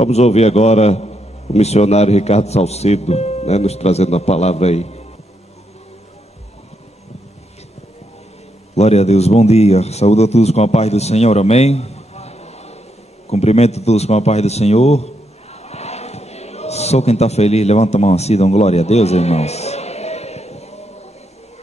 Vamos ouvir agora o missionário Ricardo Salcedo, nos trazendo a palavra aí. Glória a Deus, bom dia. Saúdo a todos com a paz do Senhor, amém? Cumprimento a todos com a paz do Senhor. Só quem está feliz, levanta a mão assim, dão glória a Deus, irmãos.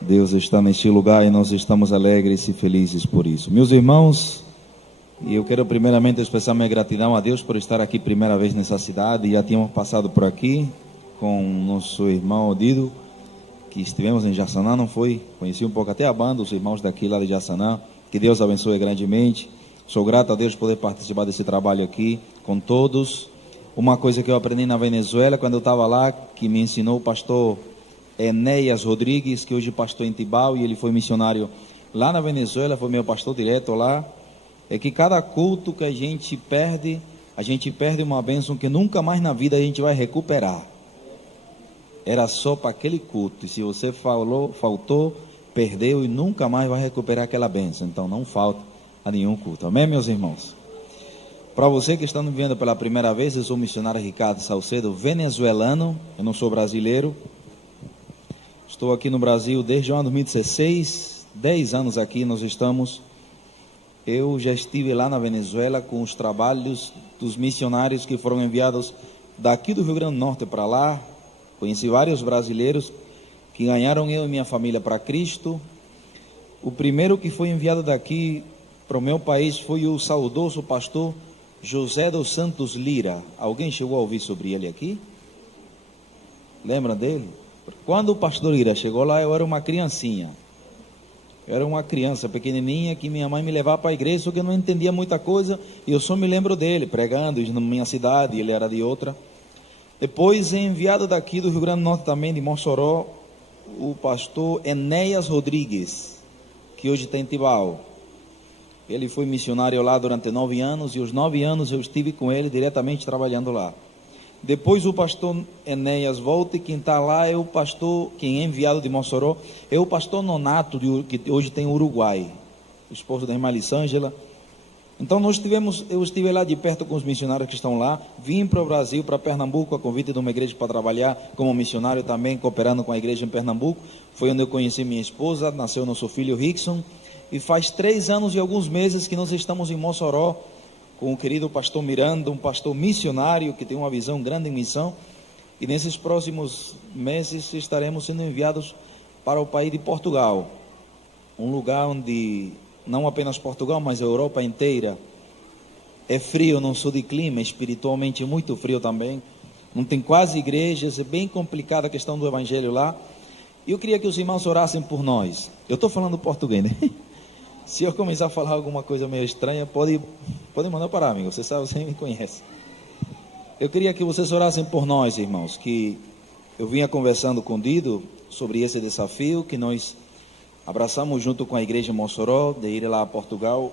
Deus está neste lugar e nós estamos alegres e felizes por isso. Meus irmãos, eu quero primeiramente expressar minha gratidão a Deus por estar aqui primeira vez nessa cidade. Já tínhamos passado por aqui com nosso irmão Odido, que estivemos em Jaçanã, não foi? Conheci um pouco até a banda, os irmãos daqui lá de Jaçanã. Que Deus abençoe grandemente. Sou grato a Deus por poder participar desse trabalho aqui com todos. Uma coisa que eu aprendi na Venezuela, quando eu estava lá, que me ensinou o pastor Enéas Rodrigues, que hoje é pastor em Tibau, e ele foi missionário lá na Venezuela, foi meu pastor direto lá, é que cada culto que a gente perde uma bênção que nunca mais na vida a gente vai recuperar. Era só para aquele culto, e se você faltou, perdeu e nunca mais vai recuperar aquela bênção. Então não falta a nenhum culto, amém, meus irmãos? Para você que está me vendo pela primeira vez, eu sou o missionário Ricardo Salcedo, venezuelano, eu não sou brasileiro. Estou aqui no Brasil desde o ano 2016, 10 anos aqui nós estamos. Eu já estive lá na Venezuela com os trabalhos dos missionários que foram enviados daqui do Rio Grande do Norte para lá. Conheci vários brasileiros que ganharam eu e minha família para Cristo. O primeiro que foi enviado daqui para o meu país foi o saudoso pastor José dos Santos Lira. Alguém chegou a ouvir sobre ele aqui? Lembra dele? Quando o pastor Lira chegou lá, eu era uma criancinha. Eu era uma criança pequenininha que minha mãe me levava para a igreja, só que eu não entendia muita coisa, e eu só me lembro dele, pregando na minha cidade, ele era de outra. Depois, enviado daqui do Rio Grande do Norte também, de Mossoró, o pastor Enéas Rodrigues, que hoje está em Tibau. Ele foi missionário lá durante 9 anos, e os 9 anos eu estive com ele diretamente trabalhando lá. Depois o pastor Enéas volta, e quem está lá é o pastor, quem é enviado de Mossoró, é o pastor Nonato, que hoje tem Uruguai, o esposo da irmã Lisângela. Então eu estive lá de perto com os missionários que estão lá, vim para o Brasil, para Pernambuco, a convite de uma igreja para trabalhar como missionário também, cooperando com a igreja em Pernambuco. Foi onde eu conheci minha esposa, nasceu nosso filho Rickson, e faz 3 anos e alguns meses que nós estamos em Mossoró, com o querido pastor Miranda, um pastor missionário que tem uma visão grande em missão, e nesses próximos meses estaremos sendo enviados para o país de Portugal, um lugar onde não apenas Portugal, mas a Europa inteira é frio, não sou de clima, espiritualmente muito frio também, não tem quase igrejas, é bem complicada a questão do evangelho lá. E eu queria que os irmãos orassem por nós. Eu estou falando português, né? Se eu começar a falar alguma coisa meio estranha, pode mandar parar, amigo. Você sabe, você me conhece. Eu queria que vocês orassem por nós, irmãos, que eu vinha conversando com o Dido sobre esse desafio que nós abraçamos junto com a igreja em Mossoró, de ir lá a Portugal.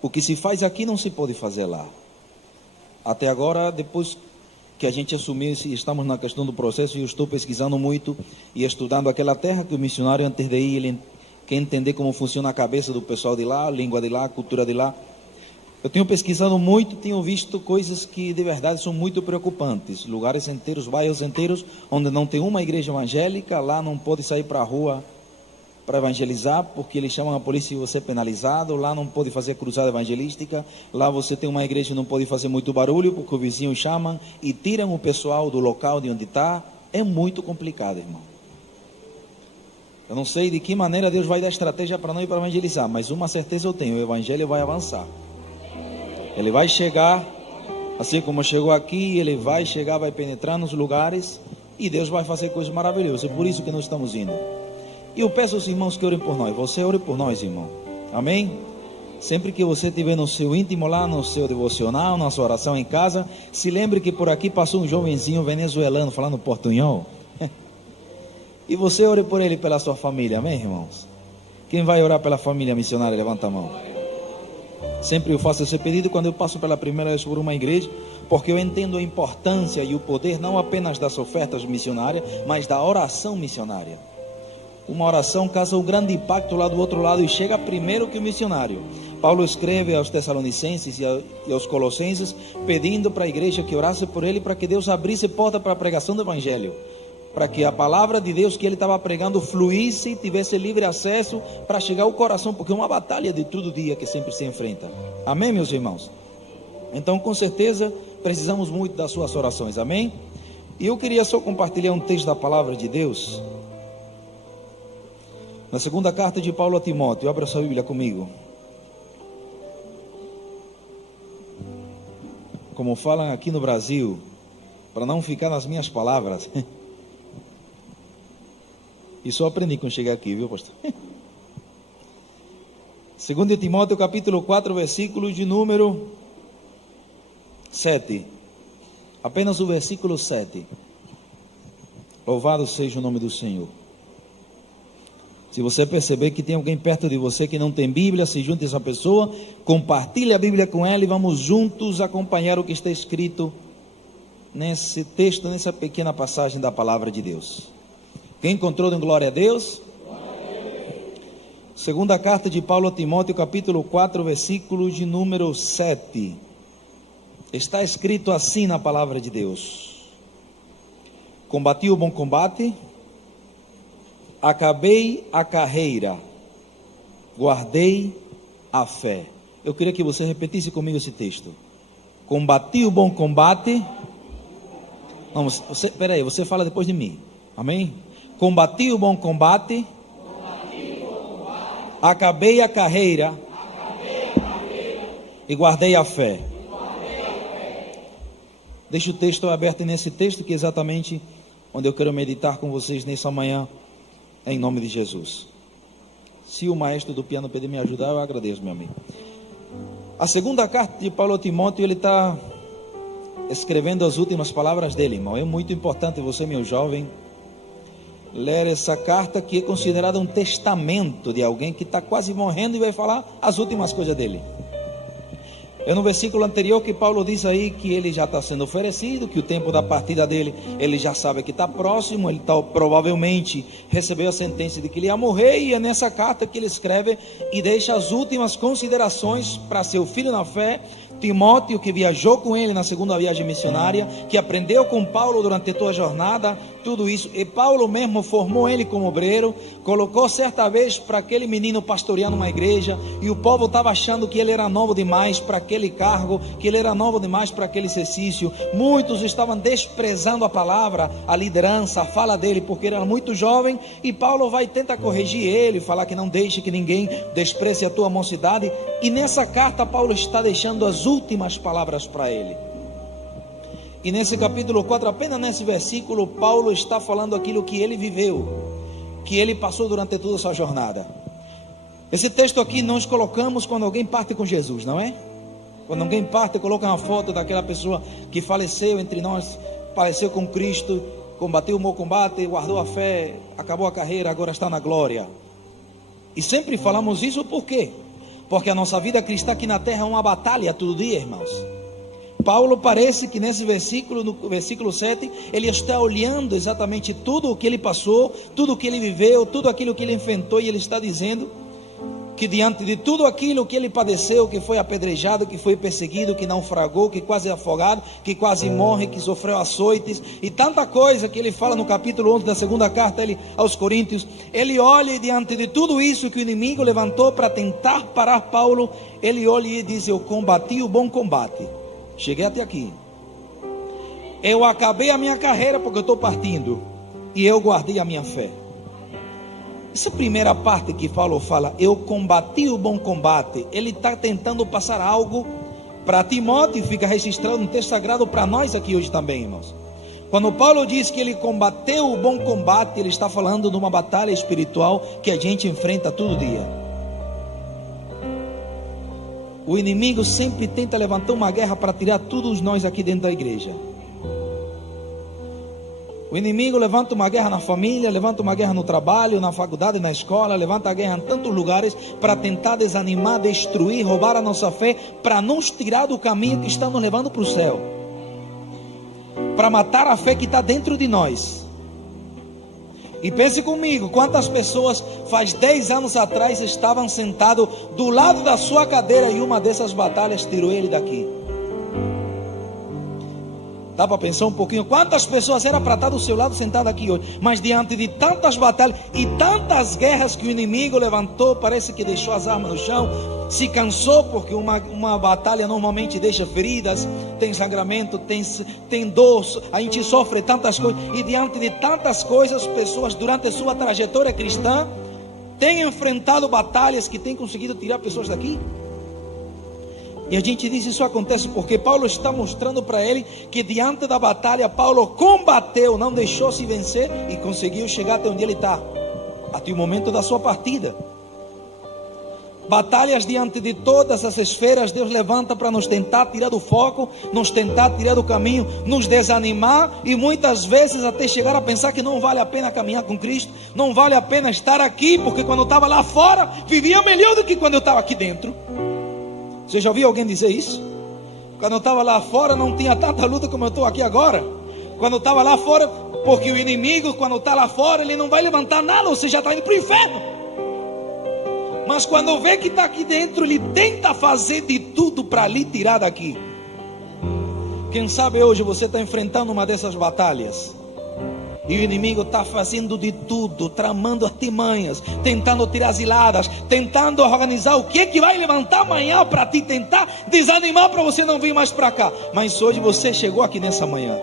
O que se faz aqui não se pode fazer lá. Até agora, depois que a gente assumiu, estamos na questão do processo, e eu estou pesquisando muito e estudando aquela terra que o missionário, antes de ir, ele quer entender como funciona a cabeça do pessoal de lá, a língua de lá, a cultura de lá. Eu tenho pesquisado muito, tenho visto coisas que de verdade são muito preocupantes. Lugares inteiros, bairros inteiros, onde não tem uma igreja evangélica, lá não pode sair para a rua para evangelizar, porque eles chamam a polícia e você é penalizado. Lá não pode fazer cruzada evangelística. Lá você tem uma igreja e não pode fazer muito barulho, porque o vizinho chamam e tiram o pessoal do local de onde está. É muito complicado, irmão. Eu não sei de que maneira Deus vai dar estratégia para nós para evangelizar, mas uma certeza eu tenho: o evangelho vai avançar. Ele vai chegar, assim como chegou aqui, ele vai chegar, vai penetrar nos lugares, e Deus vai fazer coisas maravilhosas. É por isso que nós estamos indo. E eu peço aos irmãos que orem por nós. Você ore por nós, irmão. Amém? Sempre que você estiver no seu íntimo lá, no seu devocional, na sua oração em casa, se lembre que por aqui passou um jovenzinho venezuelano falando portunhol. E você ore por ele e pela sua família. Amém, irmãos? Quem vai orar pela família missionária? Levanta a mão. Sempre eu faço esse pedido quando eu passo pela primeira vez por uma igreja, porque eu entendo a importância e o poder não apenas das ofertas missionárias, mas da oração missionária. uma oração causa um grande impacto lá do outro lado e chega primeiro que o missionário. Paulo escreve aos Tessalonicenses e aos Colossenses, pedindo para a igreja que orasse por ele, para que Deus abrisse porta para a pregação do Evangelho, para que a palavra de Deus que ele estava pregando fluísse e tivesse livre acesso para chegar ao coração, porque é uma batalha de todo dia que sempre se enfrenta. Amém, meus irmãos? Então, com certeza, precisamos muito das suas orações. Amém? E eu queria só compartilhar um texto da palavra de Deus, na segunda carta de Paulo a Timóteo. Abra sua Bíblia comigo. Como falam aqui no Brasil, para não ficar nas minhas palavras. E só aprendi quando chegar aqui, viu, pastor? 2 Timóteo capítulo 4, versículo de número 7. Apenas o versículo 7. Louvado seja o nome do Senhor. Se você perceber que tem alguém perto de você que não tem Bíblia, se junte a essa pessoa, compartilhe a Bíblia com ela e vamos juntos acompanhar o que está escrito nesse texto, nessa pequena passagem da palavra de Deus. Quem encontrou, dê glória a Deus. Segunda carta de Paulo a Timóteo, capítulo 4, versículo de número 7. Está escrito assim na palavra de Deus: combati o bom combate, acabei a carreira, guardei a fé. Eu queria que você repetisse comigo esse texto. Combati o bom combate. Não, espera aí, você fala depois de mim. Amém? Combati o bom combate, acabei a carreira, e guardei a fé. Deixa o texto aberto nesse texto, que é exatamente onde eu quero meditar com vocês nessa manhã, em nome de Jesus. Se o maestro do piano pedir me ajudar, eu agradeço, meu amigo. A segunda carta de Paulo a Timóteo, ele está escrevendo as últimas palavras dele, irmão. É muito importante você, meu jovem, ler essa carta, que é considerada um testamento de alguém que está quase morrendo e vai falar as últimas coisas dele. É no versículo anterior que Paulo diz aí que ele já está sendo oferecido, que o tempo da partida dele, ele já sabe que está próximo, ele provavelmente recebeu a sentença de que ele ia morrer, e é nessa carta que ele escreve e deixa as últimas considerações para seu filho na fé, Timóteo, que viajou com ele na segunda viagem missionária, que aprendeu com Paulo durante toda a jornada, tudo isso, e Paulo mesmo formou ele como obreiro, colocou certa vez para aquele menino pastorear numa igreja, e o povo estava achando que ele era novo demais para aquele cargo, que ele era novo demais para aquele exercício. Muitos estavam desprezando a palavra, a liderança, a fala dele, porque ele era muito jovem, e Paulo vai tentar corrigir ele, falar que não deixe que ninguém despreze a tua mocidade, e nessa carta Paulo está deixando as últimas palavras para ele. E nesse capítulo 4, apenas nesse versículo, Paulo está falando aquilo que ele viveu, que ele passou durante toda a sua jornada. Esse texto aqui nós colocamos quando alguém parte com Jesus, não é? Quando alguém parte, coloca uma foto daquela pessoa que faleceu entre nós, faleceu com Cristo, combateu o bom combate, guardou a fé, acabou a carreira, agora está na glória. E sempre falamos isso por quê? Porque a nossa vida cristã aqui na terra é uma batalha todo dia, irmãos. Paulo parece que nesse versículo, no versículo 7, ele está olhando exatamente tudo o que ele passou, tudo o que ele viveu, tudo aquilo que ele enfrentou, e ele está dizendo que diante de tudo aquilo que ele padeceu, que foi apedrejado, que foi perseguido, que naufragou, que quase é afogado, que quase morre, que sofreu açoites, e tanta coisa que ele fala no capítulo 11 da segunda carta aos Coríntios, ele olha, e diante de tudo isso que o inimigo levantou para tentar parar Paulo, ele olha e diz: eu combati o bom combate, cheguei até aqui, eu acabei a minha carreira porque eu estou partindo, e eu guardei a minha fé. Essa primeira parte que Paulo fala, eu combati o bom combate, ele está tentando passar algo para Timóteo, fica registrado no texto sagrado para nós aqui hoje também, irmãos. Quando Paulo diz que ele combateu o bom combate, ele está falando de uma batalha espiritual que a gente enfrenta todo dia. O inimigo sempre tenta levantar uma guerra para tirar todos nós aqui dentro da igreja. O inimigo levanta uma guerra na família, levanta uma guerra no trabalho, na faculdade, na escola, levanta a guerra em tantos lugares para tentar desanimar, destruir, roubar a nossa fé, para nos tirar do caminho que está nos levando para o céu, para matar a fé que está dentro de nós. E pense comigo, quantas pessoas faz 10 anos atrás estavam sentados do lado da sua cadeira e uma dessas batalhas tirou ele daqui. Dá para pensar um pouquinho? Quantas pessoas era para estar do seu lado sentado aqui hoje? Mas diante de tantas batalhas e tantas guerras que o inimigo levantou, parece que deixou as armas no chão, se cansou, porque uma batalha normalmente deixa feridas, tem sangramento, tem dor, a gente sofre tantas coisas. E diante de tantas coisas, pessoas durante a sua trajetória cristã têm enfrentado batalhas que têm conseguido tirar pessoas daqui. E a gente diz isso acontece porque Paulo está mostrando para ele que diante da batalha Paulo combateu, não deixou se vencer e conseguiu chegar até onde ele está, até o momento da sua partida. Batalhas diante de todas as esferas Deus levanta para nos tentar tirar do foco, nos tentar tirar do caminho, nos desanimar e muitas vezes até chegar a pensar que não vale a pena caminhar com Cristo, não vale a pena estar aqui, porque quando eu estava lá fora vivia melhor do que quando eu estava aqui dentro. Você já ouviu alguém dizer isso? Quando eu estava lá fora não tinha tanta luta como eu estou aqui agora. Quando eu estava lá fora, porque o inimigo quando está lá fora ele não vai levantar nada, você já está indo para o inferno. Mas quando vê que está aqui dentro, ele tenta fazer de tudo para lhe tirar daqui. Quem sabe hoje você está enfrentando uma dessas batalhas e o inimigo está fazendo de tudo, tramando artimanhas, tentando tirar ziladas, tentando organizar o que é que vai levantar amanhã para te tentar desanimar para você não vir mais para cá. Mas hoje você chegou aqui nessa manhã.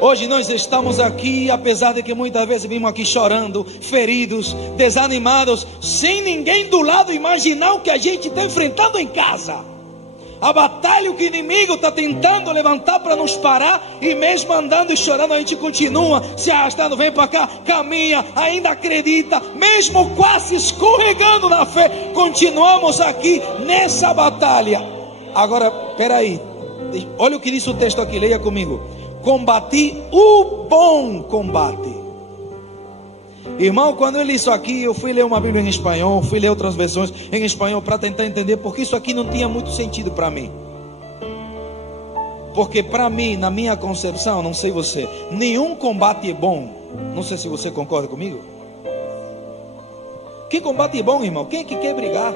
Hoje nós estamos aqui, apesar de que muitas vezes vimos aqui chorando, feridos, desanimados, sem ninguém do lado imaginar o que a gente está enfrentando em casa. A batalha que o inimigo está tentando levantar para nos parar, e mesmo andando e chorando a gente continua se arrastando, vem para cá, caminha, ainda acredita, mesmo quase escorregando na fé, continuamos aqui nessa batalha. Agora, peraí, olha o que diz o texto aqui, leia comigo. Combati o bom combate. Irmão, quando eu li isso aqui, eu fui ler uma Bíblia em espanhol, fui ler outras versões em espanhol para tentar entender, porque isso aqui não tinha muito sentido para mim. Porque para mim, na minha concepção, não sei você, nenhum combate é bom. Não sei se você concorda comigo. Que combate é bom, irmão? Quem é que quer brigar?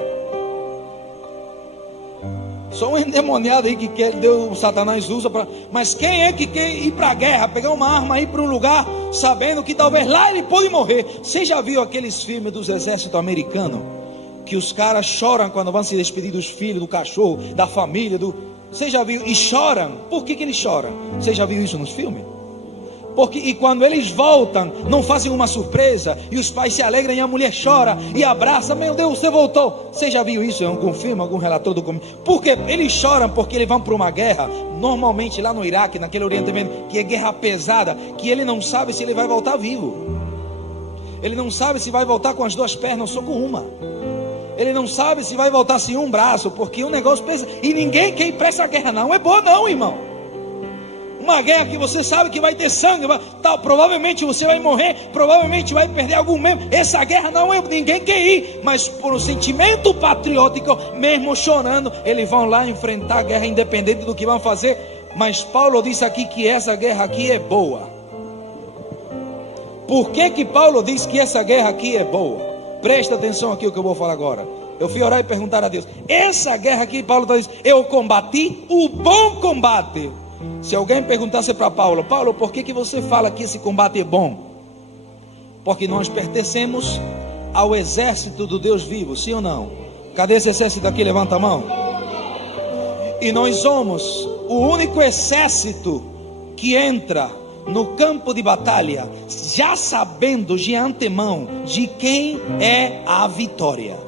Só um endemoniado aí que quer, Deus, o Satanás usa para. Mas quem é que quer ir para a guerra, pegar uma arma, ir para um lugar, sabendo que talvez lá ele pode morrer? Você já viu aqueles filmes dos exércitos americanos, que os caras choram quando vão se despedir dos filhos, do cachorro, da família, Você já viu? E choram. Por que eles choram? Você já viu isso nos filmes? E quando eles voltam, não fazem uma surpresa, e os pais se alegram e a mulher chora e abraça, meu Deus, você voltou. Você já viu isso em algum filme, algum relator do comigo? Porque eles choram porque eles vão para uma guerra, normalmente lá no Iraque, naquele Oriente Médio, que é guerra pesada, que ele não sabe se ele vai voltar vivo. Ele não sabe se vai voltar com as duas pernas ou só com uma. Ele não sabe se vai voltar sem um braço, porque o negócio pesa. E ninguém quer ir para essa guerra, não é boa não, irmão. Uma guerra que você sabe que vai ter sangue, provavelmente você vai morrer, provavelmente vai perder algum membro. Essa guerra não é, ninguém quer ir, mas por um sentimento patriótico, mesmo chorando, eles vão lá enfrentar a guerra, independente do que vão fazer. Mas Paulo diz aqui que essa guerra aqui é boa. Por que Paulo diz que essa guerra aqui é boa? Presta atenção aqui o que eu vou falar agora. Eu fui orar e perguntar a Deus. Essa guerra aqui, Paulo está dizendo, eu combati o bom combate. Se alguém perguntasse para Paulo, por que você fala que esse combate é bom? Porque nós pertencemos ao exército do Deus vivo, sim ou não? Cadê esse exército aqui? Levanta a mão. E nós somos o único exército que entra no campo de batalha, já sabendo de antemão de quem é a vitória.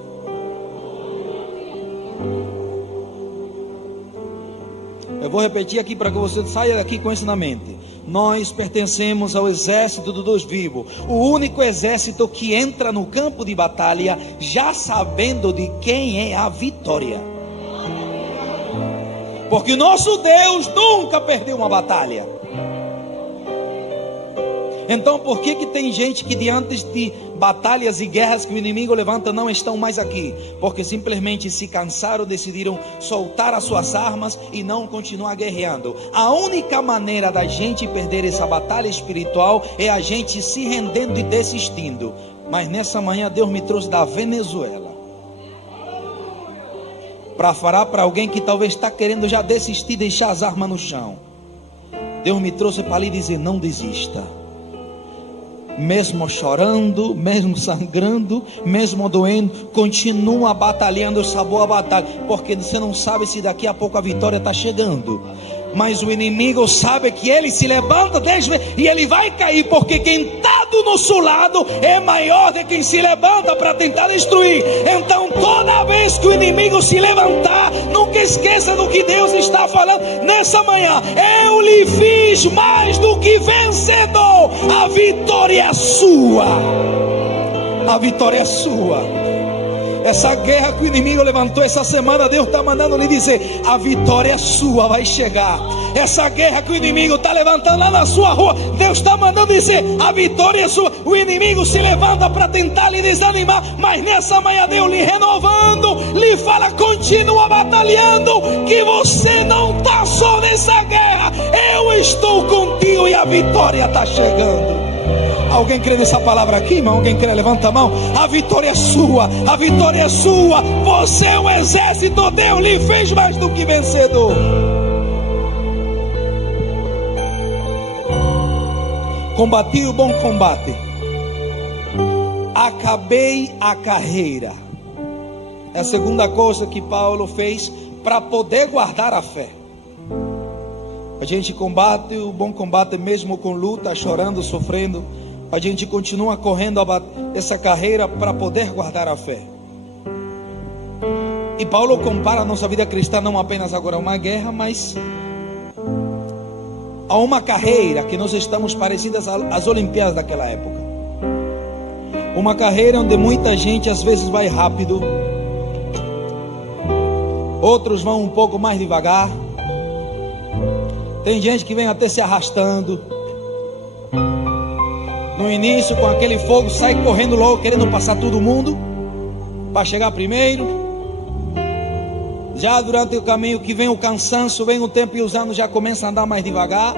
Eu vou repetir aqui para que você saia daqui com isso na mente. Nós pertencemos ao exército do Deus vivo, o único exército que entra no campo de batalha já sabendo de quem é a vitória. Porque o nosso Deus nunca perdeu uma batalha. Então por que tem gente que diante de batalhas e guerras que o inimigo levanta não estão mais aqui? Porque simplesmente se cansaram, decidiram soltar as suas armas e não continuar guerreando. A única maneira da gente perder essa batalha espiritual é a gente se rendendo e desistindo. Mas nessa manhã Deus me trouxe da Venezuela para falar para alguém que talvez está querendo já desistir, deixar as armas no chão. Deus me trouxe para lhe dizer: não desista. Mesmo chorando, mesmo sangrando, mesmo doendo, continua batalhando essa boa batalha, porque você não sabe se daqui a pouco a vitória está chegando. Mas o inimigo sabe que ele se levanta 10 vezes e ele vai cair, porque quem está do nosso lado é maior do que quem se levanta para tentar destruir. Então toda vez que o inimigo se levantar, nunca esqueça do que Deus está falando nessa manhã: eu lhe fiz mais do que vencedor. A vitória é sua. A vitória é sua. Essa guerra que o inimigo levantou essa semana, Deus está mandando lhe dizer: a vitória é sua, vai chegar. Essa guerra que o inimigo está levantando lá na sua rua, Deus está mandando dizer: a vitória é sua. O inimigo se levanta para tentar lhe desanimar, mas nessa manhã Deus lhe renovando, lhe fala: continua batalhando, que você não está só nessa guerra. Eu estou contigo e a vitória está chegando. Alguém crê nessa palavra aqui, irmão? Alguém crê? Levanta a mão. A vitória é sua, a vitória é sua. Você é um exército, Deus lhe fez mais do que vencedor. Combati o bom combate, acabei a carreira. É a segunda coisa que Paulo fez para poder guardar a fé. A gente combate o bom combate mesmo com luta, chorando, sofrendo. A gente continua correndo essa carreira para poder guardar a fé. E Paulo compara a nossa vida cristã não apenas agora a uma guerra, mas a uma carreira que nós estamos parecidas às Olimpíadas daquela época. Uma carreira onde muita gente às vezes vai rápido, outros vão um pouco mais devagar. Tem gente que vem até se arrastando. No início, com aquele fogo, sai correndo logo, querendo passar todo mundo para chegar primeiro. Já durante o caminho que vem o cansaço, vem o tempo e os anos, já começa a andar mais devagar.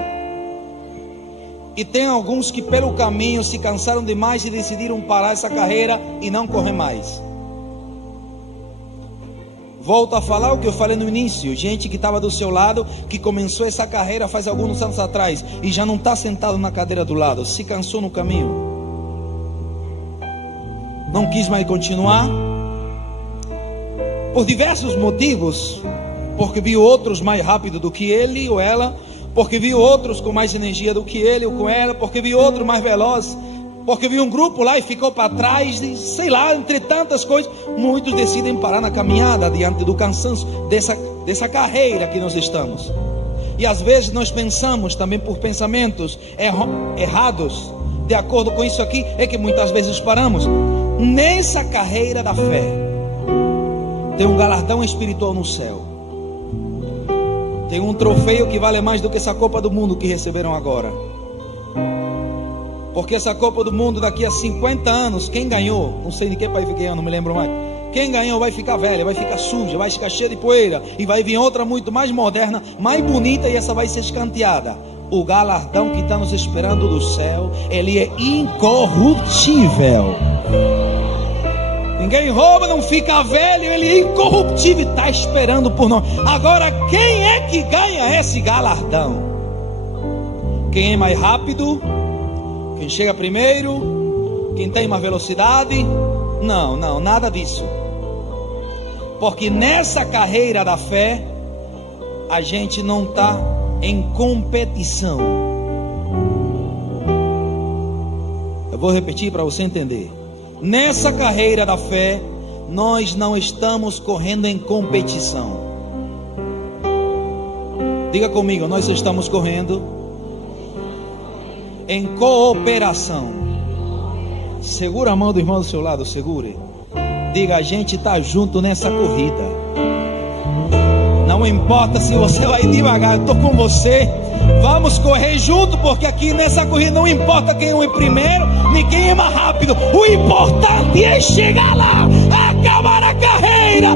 E tem alguns que pelo caminho se cansaram demais e decidiram parar essa carreira e não correr mais. Volto a falar o que eu falei no início: gente que estava do seu lado, que começou essa carreira faz alguns anos atrás e já não está sentado na cadeira do lado, se cansou no caminho, não quis mais continuar, por diversos motivos, porque viu outros mais rápido do que ele ou ela, porque viu outros com mais energia do que ele ou com ela, porque viu outro mais veloz, porque viu um grupo lá e ficou para trás, e sei lá, entre tantas coisas, muitos decidem parar na caminhada diante do cansaço dessa carreira que nós estamos. E às vezes nós pensamos também por pensamentos errados, de acordo com isso aqui, é que muitas vezes paramos. Nessa carreira da fé tem um galardão espiritual no céu, tem um troféu que vale mais do que essa Copa do Mundo que receberam agora. Porque essa Copa do Mundo daqui a 50 anos, quem ganhou, não sei de que país ganhou, não me lembro mais. Quem ganhou vai ficar velha, vai ficar suja, vai ficar cheia de poeira. E vai vir outra muito mais moderna, mais bonita, e essa vai ser escanteada. O galardão que está nos esperando do céu, ele é incorruptível. Ninguém rouba, não fica velho, ele é incorruptível e está esperando por nós. Agora, quem é que ganha esse galardão? Quem é mais rápido? Quem chega primeiro? Quem tem mais velocidade? Não, nada disso. Porque nessa carreira da fé, a gente não está em competição. Eu vou repetir para você entender. Nessa carreira da fé, nós não estamos correndo em competição. Diga comigo, nós estamos correndo em cooperação. Segura a mão do irmão do seu lado, segure. Diga: a gente está junto nessa corrida. Não importa se você vai devagar, eu estou com você. Vamos correr junto, porque aqui nessa corrida não importa quem é primeiro, nem quem é mais rápido. O importante é chegar lá, acabar a carreira.